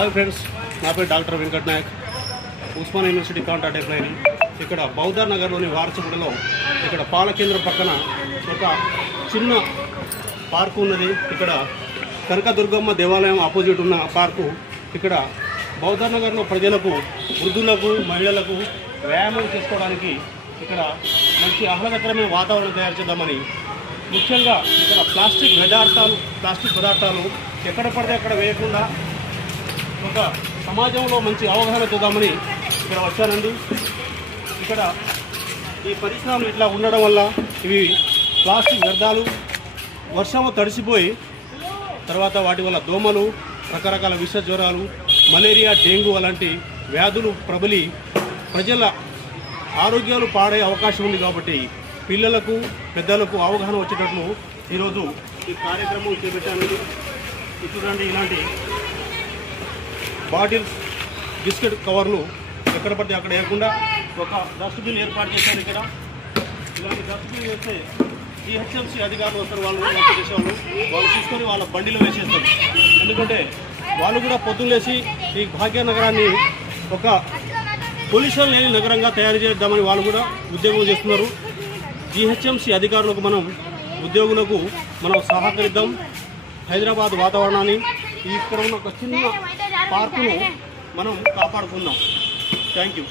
Hi friends, నా పేరు doctor Venkat Nayak, Osman university contract ఎంప్లాయీని. ఇక్కడ బౌద్ధర్ నగర్లోని వారసుగూడలో ఇక్కడ పాల కేంద్రం పక్కన ఒక చిన్న పార్కు ఉన్నది. ఇక్కడ కనకదుర్గమ్మ దేవాలయం ఆపోజిట్ ఉన్న పార్కు. ఇక్కడ బౌద్ధర్ నగర్లో ప్రజలకు, వృద్ధులకు, మహిళలకు వ్యాయామం చేసుకోవడానికి ఇక్కడ మంచి ఆహ్లాదకరమైన వాతావరణం తయారు చేద్దామని, ముఖ్యంగా ఇక్కడ ప్లాస్టిక్ పదార్థాలు ఎక్కడ పడితే అక్కడ వేయకుండా ఒక సమాజంలో మంచి అవగాహన చూద్దామని ఇక్కడ వచ్చానండి. ఇక్కడ ఈ పరిశ్రమలు ఇట్లా ఉండడం వల్ల ఇవి ప్లాస్టిక్ వ్యర్థాలు వర్షంలో తడిసిపోయి తర్వాత వాటి వల్ల దోమలు, రకరకాల విష జ్వరాలు, మలేరియా, డెంగ్యూ అలాంటి వ్యాధులు ప్రబలి ప్రజల ఆరోగ్యాలు పాడే అవకాశం ఉంది. కాబట్టి పిల్లలకు, పెద్దలకు అవగాహన వచ్చేటట్లు ఈరోజు ఈ కార్యక్రమం చేపట్టాను. చూడండి, ఇలాంటి బాటిల్స్, బిస్కెట్ కవర్లు ఎక్కడ పడితే అక్కడ వేయకుండా ఒక డస్ట్బిన్ ఏర్పాటు చేశారు. ఇక్కడ ఇలాంటి డస్ట్బిన్ వేస్తే GHMC అధికారులు వస్తారు, వాళ్ళు చేసేవాళ్ళు, వాళ్ళు తీసుకొని వాళ్ళ బండిలో వేసేస్తారు. ఎందుకంటే వాళ్ళు కూడా పొద్దున్నేసి ఈ భాగ్యనగరాన్ని ఒక పొల్యూషన్ లేని నగరంగా తయారు చేద్దామని వాళ్ళు కూడా ఉద్యోగం చేస్తున్నారు. GHMC అధికారులకు, ఉద్యోగులకు మనం సహకరిద్దాం. హైదరాబాద్ వాతావరణాన్ని, ఇక్కడ ఉన్న ఒక చిన్న పార్కును మనం కాపాడుకుందాం. Thank you.